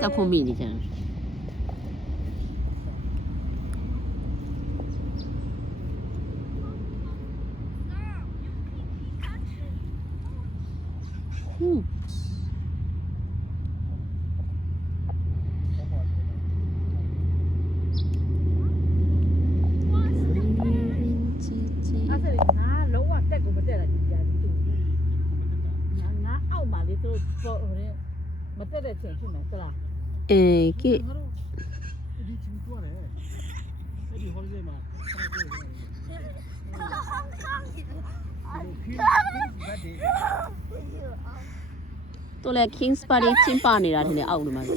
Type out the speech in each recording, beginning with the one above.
ကပ်ဖို့မိနေကြတယ်မတက်တဲ့ချိန်ဖြစ်မယ်သလား အေးကိ ဒီချင်းကွာတယ်အဲ့ဒီဟောလိဒေးမှာဆက်တွေ့တယ်ตัวแล Kings Party ချင်းပါနေတာထင်တယ်အောက်လို့မှဆို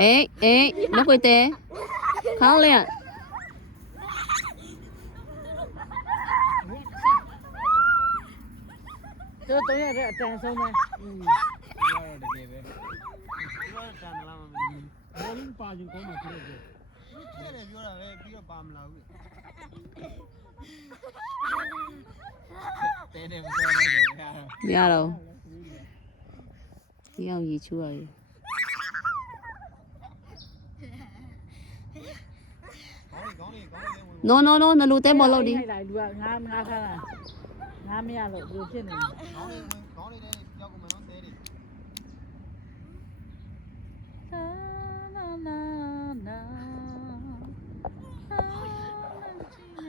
အေးမကွေတဲ့ခေါင်းလဲတို့တော့ရတဲ့အတန်ဆုံးပဲဒီကတော့တကယ်ပဲဒီကတော့တန်လာမှာဘောလင်းပါရင်ကောင်းမှာဖြစ်တယ်တဲ့ပြောတာပဲပြီးတော့ပါမလာဘူးတဲမစောနေတယ်ဗျာမရတော့ဒီအောင်ရေချူရရေno နလူတဲမလို့ဒီ လိုက်လူကငါခါတာငါမရလို့ဘယ်လိုဖြစ်နေလဲခေါင်းလေးတဲ့ကြောက်ကုန်မယ်နော်တဲတွေ နာနာနာ